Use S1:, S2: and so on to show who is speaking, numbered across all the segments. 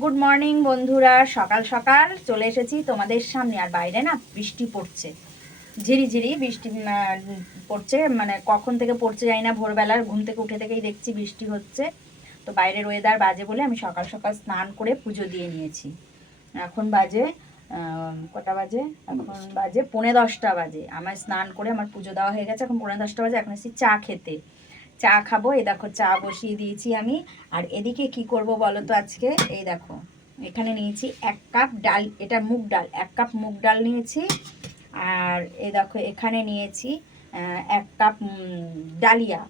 S1: Good morning বন্ধুরা। সকাল সকাল চলে এসেছি তোমাদের সামনে। আর বাইরে না বৃষ্টি পড়ছে। ঝিরিঝিরি বৃষ্টি পড়ছে। মানে কখন থেকে পড়ছে জানি না। ভোরবেলার ঘুম থেকে উঠে থেকেই দেখছি বৃষ্টি হচ্ছে। তো বাইরের ওয়েদার বাজে বলে আমি সকাল সকাল স্নান করে পুজো দিয়ে নিয়েছি। এখন বাজে কটা বাজে? এখন বাজে পৌনে দশটা বাজে। আমার স্নান করে আমার পুজো দেওয়া হয়ে গেছে। এখন পৌনে দশটা বাজে। এখন এসেছি চা খেতে। চা খাব, এই দেখো চা বসিয়ে দিয়েছি আমি। আর এদিকে কি করব বলো তো আজকে? এই দেখো, এখানে নিয়েছি এক কাপ ডাল, এটা মুগ ডাল, এক কাপ মুগ ডাল নিয়েছি। আর এই দেখো, এখানে নিয়েছি এক কাপ ডালিয়া,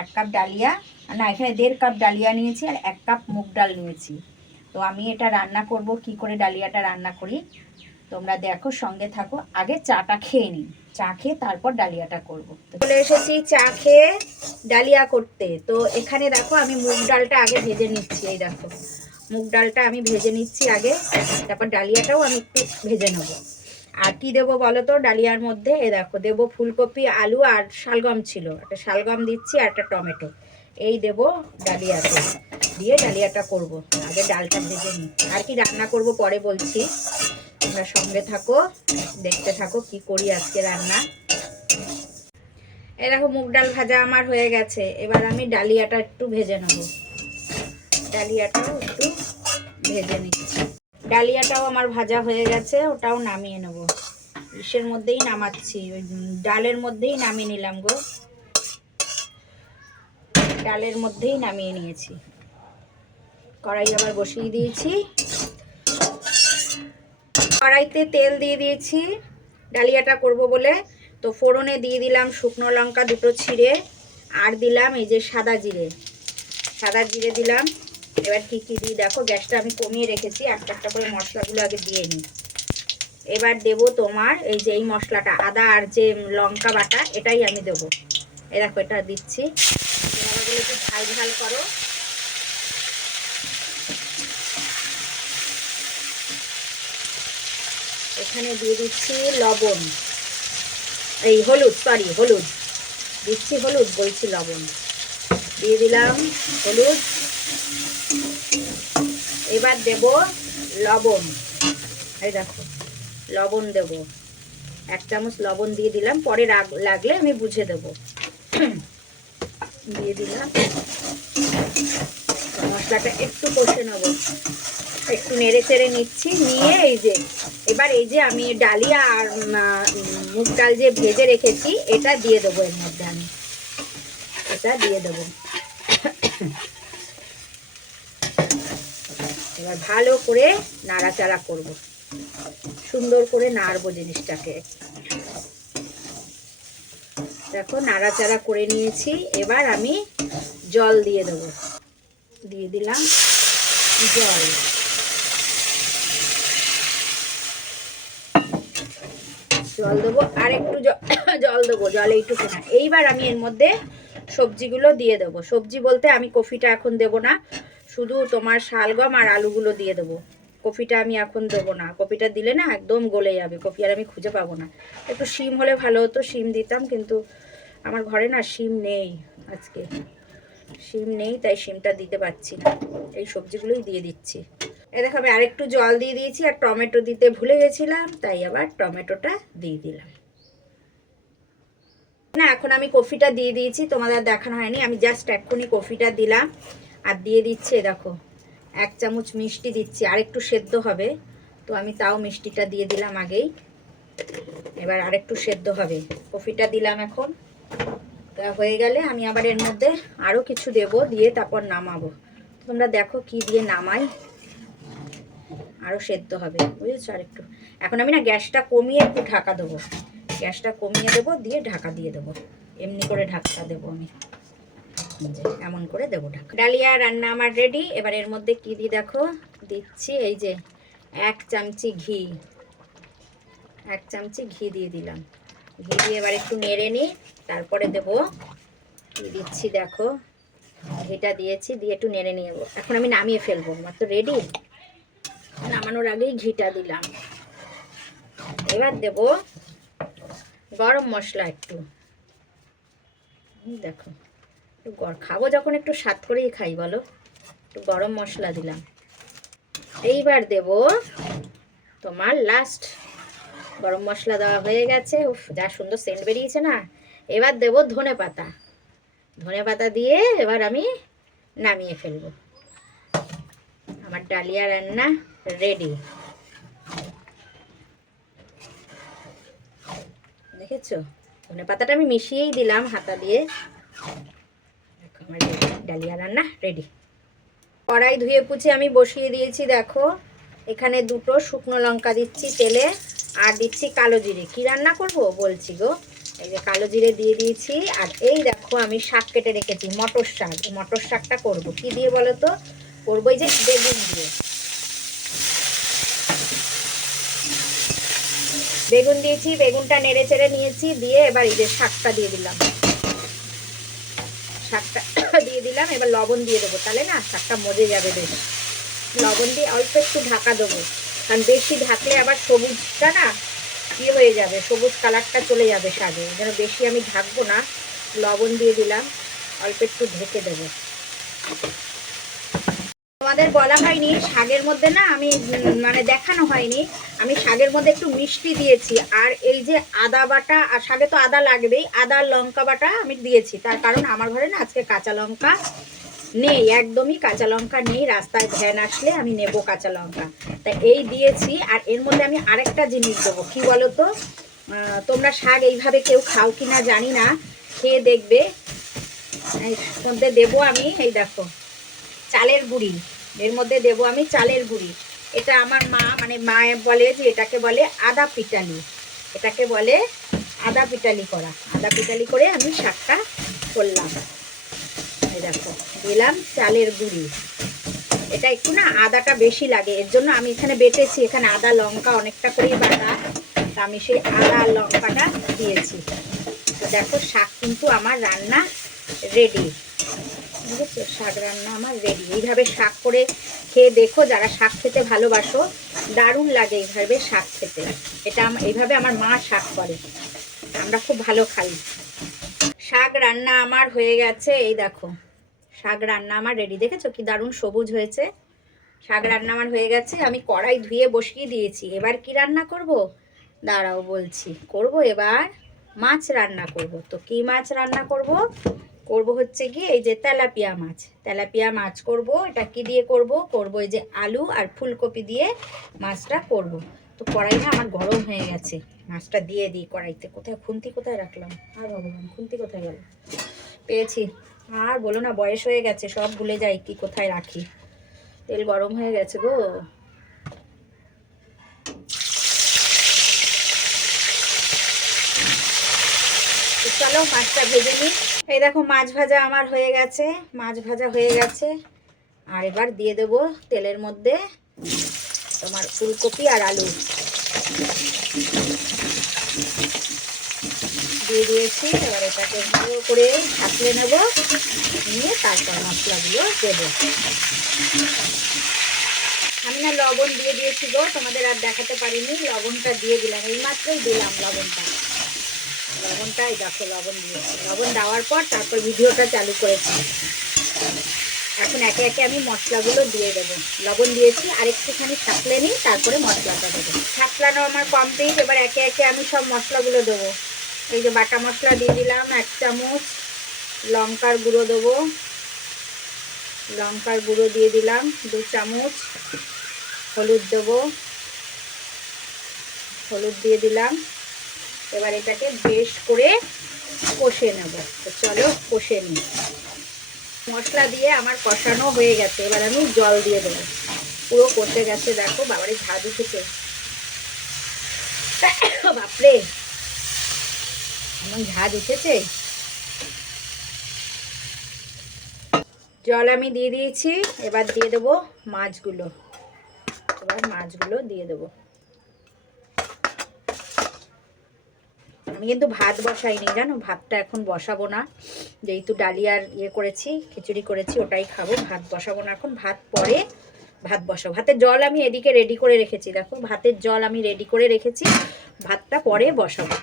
S1: এক কাপ ডালিয়া। না, এখানে দেড় কাপ ডালিয়া নিয়েছি আর এক কাপ মুগ ডাল নিয়েছি। তো আমি এটা রান্না করব, কি করে ডালিয়াটা রান্না করি? তোমরা দেখো, সঙ্গে থাকো। আগে চাটা খেয়ে নিই। চা খেয়ে তারপর ডালিয়াটা করব। চলে এসেছি চা খেয়ে ডালিয়া করতে। তো এখানে দেখো, আমি মুগ ডালটা আগে ভেজে নিচ্ছি, এই দেখো। মুগ ডালটা আমি ভেজে নিচ্ছি আগে। তারপর ডালিয়াটাও আমি একটু ভেজে নেব। আর কি দেবো বলো তো? ডালিয়ার মধ্যে এ দেখো, দেবো ফুলকপি, আলু আর শালগম ছিল। একটা শালগম দিচ্ছি আর একটা টমেটো। এই দেবো ডালিয়াতে। দিয়ে ডালিয়াটা করব। আগে ডালটা ভেজে নিই। আর কি রান্না করব পরে বলছি। তোমরা সঙ্গে থাকো, দেখতে থাকো কি করি আজকে রান্না। দেখো মুগ ডাল ভাজা আমার হয়ে গেছে। এবার আমি ডালিয়াটা একটু ভেজে নেব। ডালিয়াটাও একটু ভেজে নিচ্ছি। ডালিয়াটাও আমার ভাজা হয়ে গেছে, ওটাও নামিয়ে নেব। ইসের মধ্যেই নামাচ্ছি, ওই ডালের মধ্যেই নামিয়ে নিলাম গো। ডালের মধ্যেই নামিয়ে নিয়েছি। কড়াই আবার বসিয়ে দিয়েছি। কড়াইতে তেল দিয়ে দিয়েছি। ডালিয়াটা করব বলে তো ফোড়নে দিয়ে দিলাম শুকনো লঙ্কা দুটো ছিঁড়ে। আর দিলাম এই যে সাদা জিরে। সাদা জিরে দিলাম। এবার কী কী দিই দেখো, গ্যাসটা আমি কমিয়ে রেখেছি। একটা একটা করে মশলাগুলো আগে দিয়ে নিই। এবার দেব তোমার এই যে এই মশলাটা, আদা আর যে লঙ্কা বাটা, এটাই আমি দেবো। এ দেখো, এটা দিচ্ছি। ঝাল ঝাল করো। এখানে দিয়ে দিচ্ছি লবণ। এই হলুদ সরি হলুদ। দিচ্ছি হলুদ, বলছি লবণ। দিয়ে দিলাম হলুদ। এবার দেব লবণ। এই দেখো, লবণ দেব। এক চামচ লবণ দিয়ে দিলাম, পরে লাগলে আমি বুঝে দেব। দিয়ে দিলাম। মশলাটা একটু কষে নেব। একটু নেড়ে চেড়ে নিচ্ছি নিয়ে এই যে এবার এই যে আমি ডালিয়া আর মুগ ডাল যে ভেজে রেখেছি এটা দিয়ে দেবো এর মধ্যে আমি। এটা দিয়ে দেবো। এবার ভালো করে নাড়াচাড়া করব। সুন্দর করে নাড়বো জিনিসটাকে। দেখো নাড়াচাড়া করে নিয়েছি। এবার আমি জল দিয়ে দেবো। দিয়ে দিলাম জল। জল দেবো, আর একটু জল দেবো, জল এইটুকু না। এইবার আমি এর মধ্যে সবজিগুলো দিয়ে দেবো। সবজি বলতে আমি কফিটা এখন দেবো না, শুধু তোমার শালগম আর আলুগুলো দিয়ে দেবো। কফিটা আমি এখন দেবো না। কফিটা দিলে না একদম গলে যাবে, কফি আর আমি খুঁজে পাবো না। একটু শিম হলে ভালো হতো, শিম দিতাম, কিন্তু আমার ঘরে না শিম নেই আজকে। শিম নেই, তাই শিমটা দিতে পারছি না। এই সবজিগুলোই দিয়ে দিচ্ছি। এ দেখো, আমি আরেকটু জল দিয়ে দিয়েছি আর টমেটো দিতে ভুলে গেছিলাম, তাই আবার টমেটোটা দিয়ে দিলাম। না, এখন আমি কফিটা দিয়ে দিয়েছি, তোমাদের দেখানো হয়নি, আমি জাস্ট এক্ষুনি কফিটা দিলাম। আর দিয়ে দিচ্ছি, দেখো, এক চামচ মিষ্টি দিচ্ছি আর একটু সেদ্ধ হবে। তো আমি তাও মিষ্টিটা দিয়ে দিলাম আগেই। এবার আরেকটু সেদ্ধ হবে। কফিটা দিলাম এখন। তা হয়ে গেলে আমি আবার এর মধ্যে আরও কিছু দেব, দিয়ে তারপর নামাবো। তোমরা দেখো কি দিয়ে নামাই। আরও সেদ্ধ হবে, বুঝেছ? আর একটু, এখন আমি না গ্যাসটা কমিয়ে একটু ঢাকা দেবো। গ্যাসটা কমিয়ে দেবো, দিয়ে ঢাকা দিয়ে দেবো। এমনি করে ঢাকা দেবো আমি। এমন করে দেবো ঢাকা ডালিয়া রান্না আমার রেডি এবার এর মধ্যে কি দিই দেখো? দিচ্ছি এই যে এক চামচি ঘি। এক চামচি ঘি দিয়ে দিলাম। ঘি দিয়ে এবার একটু নেড়ে নিই। তারপরে দেবো, দিচ্ছি দেখো। ঘিটা দিয়েছি, দিয়ে একটু নেড়ে নিয়ে এখন আমি নামিয়ে ফেলব। আমার তো রেডি নামানোর আগেই ঘিটা দিলাম। এবার দেব গরম মশলা একটু। দেখো খাব যখন একটু স্বাদ করেই খাই, বলো। একটু গরম মশলা দিলাম। এইবার দেব তোমার লাস্ট গরম মশলা দেওয়া হয়ে গেছে। উফ, যা সুন্দর সেন্ট বেরিয়েছে না? এবার দেব ধনে পাতা। ধনে পাতা দিয়ে এবার আমি নামিয়ে ফেলব। আমার ডালিয়া রান্না রেডি দেখেছ? ধনে পাতাটা আমি মিশিয়েই দিলাম হাতা দিয়ে। ডালিয়া রান্না রেডি কড়াই ধুয়ে পুছে আমি বসিয়ে দিয়েছি, দেখো। এখানে দুটো শুকনো লঙ্কা দিচ্ছি তেলে আর দিচ্ছি কালো জিরে। কি রান্না করব? বলছি গো। এই যে কালো জিরে দিয়ে দিয়েছি আর এই দেখো আমি শাক কেটে রেখেছি, মটর শাক। মটর শাকটা করব। কি দিয়ে বলো তো? করব এই যে বেগুন দিয়ে। বেগুন দিয়েছি, বেগুনটা নেড়ে চেড়ে নিয়েছি, দিয়ে এবার এই যে শাকটা দিয়ে দিলাম। শাকটা দিয়ে দিলাম, এবার লবণ দিয়ে দেবো। তাহলে না শাকটা মজে যাবে বেশ। লবণ দিয়ে অল্প একটু ঢাকা দেবো। কারণ বেশি ঢাকলে আবার সবুজটা না কি হয়ে যাবে, সবুজ কালারটা চলে যাবে শাকে যেন বেশি আমি ঢাকবো না, লবণ দিয়ে দিলাম, অল্প একটু ঢেকে দেবো। তোমাদের বলা হয়নি শাকের মধ্যে না আমি মানে দেখানো হয়নি, আমি শাকের মধ্যে একটু মিষ্টি দিয়েছি। আর এই যে আদা বাটা, আর শাকে তো আদা লাগবেই, আদা লঙ্কা বাটা আমি দিয়েছি। তার কারণ আমার ঘরে না আজকে কাঁচা লঙ্কা নেই, একদমই কাঁচা লঙ্কা নেই, রাস্তায় ভ্যান আসলে আমি নেব কাঁচা লঙ্কা। তা এই দিয়েছি, আর এর মধ্যে আমি আরেকটা জিনিস দেবো। কি বলো তো তোমরা শাক এইভাবে কেউ খাও কি না জানি না, খেয়ে দেখবে। মধ্যে দেবো আমি, এই দেখো, চালের গুঁড়ি। এর মধ্যে দেব আমি চালের গুঁড়ি। এটা আমার মা মানে মা বলে যে এটাকে বলে আদা পিটালি। এটাকে বলে আদা পিটালি করা। আদা পিটালি করে আমি শাকটা করলাম। দেখো, দিলাম চালের গুঁড়ি। এটা একটু না আদাটা বেশি লাগে, এর জন্য আমি এখানে বেটেছি। এখানে আদা, লঙ্কা অনেকটা করেই বাটা। তা আমি সেই আদা, লঙ্কাটা দিয়েছি। দেখো, শাক কিন্তু আমার রান্না রেডি বুঝেছ শাক রান্না আমার রেডি এইভাবে শাক করে খেয়ে দেখো, যারা শাক খেতে ভালোবাসো, দারুণ লাগে এইভাবে শাক খেতে। এটা এইভাবে আমার মা শাক করে। আমরা খুব ভালো খাই। শাক রান্না আমার হয়ে গেছে, এই দেখো। শাক রান্না আমার রেডি দেখেছ কি দারুণ সবুজ হয়েছে? শাক রান্না আমার হয়ে গেছে, আমি কড়াই ধুয়ে বসিয়ে দিয়েছি। এবার কি রান্না করব? দাঁড়াও বলছি। করব এবার মাছ রান্না করব। তো কি মাছ রান্না করব? করব হচ্ছে কি এই যে তেলাপিয়া মাছ। তেলাপিয়া মাছ করব, এটা কি দিয়ে করব? করব এই যে আলু আর ফুলকপি দিয়ে মাছটা করব। তো কড়াই না আমার গরম হয়ে গেছে। মাছটা দিয়ে দিই কড়াইতে। কোথায়? খুন্তি কোথায় রাখলাম? আর ভগবান, খুন্তি কোথায় গেল? পেয়েছি। আর বলো না, বয়স হয়ে গেছে, সব ভুলে যাই কি কোথায় রাখি। তেল গরম হয়ে গেছে গো। চলো মাছটা ভেজে নিই। এই দেখো, মাছ ভাজা আমার হয়ে গেছে, মাছ ভাজা হয়ে গেছে। আর এবার দিয়ে দেবো তেলের মধ্যে তোমার ফুলকপি আর আলু। দিয়ে দিয়েছি, এবার এটাকে ভালো করে ঢাকলে নেব, নিয়ে তারপর মশলাগুলো দেবো। আমি না লবণ দিয়ে দিয়েছি গো, তোমাদের আর দেখাতে পারিনি, লবণটা দিয়ে দিলাম এই মাত্রই দিলাম লবণটা। লবণটা এই দেখো, লবণ দিয়েছি। লবণ দেওয়ার পর তারপর ভিডিওটা চালু করেছি। এখন একে একে আমি মশলাগুলো দিয়ে দেবো। লবণ দিয়েছি, আর একটুখানি সাপলে নিই তারপরে মশলাটা দেবো। সাপলানো আমার কমপ্লিট এবার একে একে আমি সব মশলাগুলো দেবো। এই যে বাটা মশলা দিয়ে দিলাম, এক চামচ লঙ্কার গুঁড়ো দেবো। লঙ্কার গুঁড়ো দিয়ে দিলাম, দু চামচ হলুদ দেবো। হলুদ দিয়ে দিলাম। এবার এটাকে বেশ করে কষে নেব। তো চলো কষে নিই। মশলা দিয়ে আমার কষানো হয়ে গেছে। এবার আমি জল দিয়ে দেবো। পুরো কষে গেছে, দেখো, বাবারে ঝাঁজ উঠেছে। বাপরে! এমন ঝাঁজ উঠেছে। জল আমি দিয়ে দিয়েছি। এবার দিয়ে দেবো মাছগুলো। এবার মাছগুলো দিয়ে দেবো। আমি কিন্তু ভাত বসাইনি, জানো? ভাতটা এখন বসাবো না। যেহেতু ডালিয়ার ইয়ে করেছি, খিচুড়ি করেছি, ওটাই খাব, ভাত বসাবো না এখন। ভাত পরে ভাত বসাবো। ভাতের জল আমি এদিকে রেডি করে রেখেছি, দেখো? ভাতের জল আমি রেডি করে রেখেছি, ভাতটা পরে বসাবো।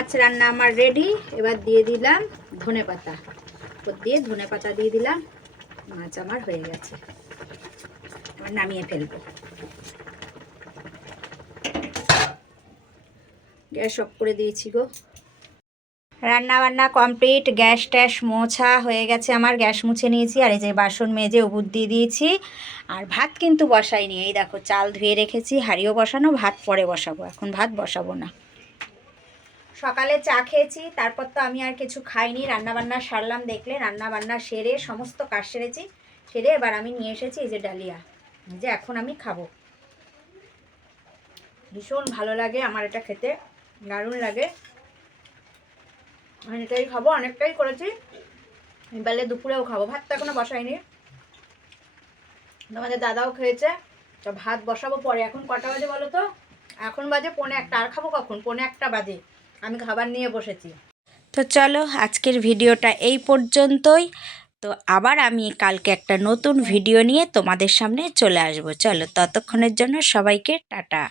S1: আচ্ছা রান্না আমার রেডি এবার দিয়ে দিলাম ধনে পাতা। দিয়ে ধনে পাতা দিয়ে দিলাম, মাছ আমার হয়ে গেছে। এবার নামিয়ে ফেলব। গ্যাস অফ করে দিয়েছি গো। রান্না বান্না কমপ্লিট, গ্যাস ট্যাস মোছা হয়ে গেছে আমার, গ্যাস মুছে নিয়েছি, আর এই যে বাসন মেজে উবুর দিয়ে দিয়েছি। আর ভাত কিন্তু বসাইনি, এই দেখো চাল ধুয়ে রেখেছি, হাঁড়িও বসানো, ভাত পরে বসাবো, এখন ভাত বসাবো না। সকালে চা খেয়েছি, তারপর তো আমি আর কিছু খাইনি রান্না বান্না সারলাম, দেখলে রান্না বান্না সেরে সমস্ত কাজ সেরেছি, সেরে এবার আমি নিয়ে এসেছি এই যে ডালিয়া যে এখন আমি খাব। ভীষণ ভালো লাগে আমার এটা খেতে। দারুণ লাগে। অনেকটাই খাব, অনেকটাই করেছি। বেলে দুপুরেও খাব ভাত তো এখনও বসাইনি। তোমাদের দাদাও খেয়েছে, তো ভাত বসাবো পরে। এখন কটা বাজে বলো তো? এখন বাজে পৌনে একটা। আর খাব কখন? পৌনে একটা বাজে। আমি খাবার নিয়ে বসেছি। তো চলো, আজকের ভিডিওটা এই পর্যন্তই। তো আবার আমি কালকে একটা নতুন ভিডিও নিয়ে তোমাদের সামনে চলে আসব। চলো, ততক্ষণের জন্য সবাইকে টাটা।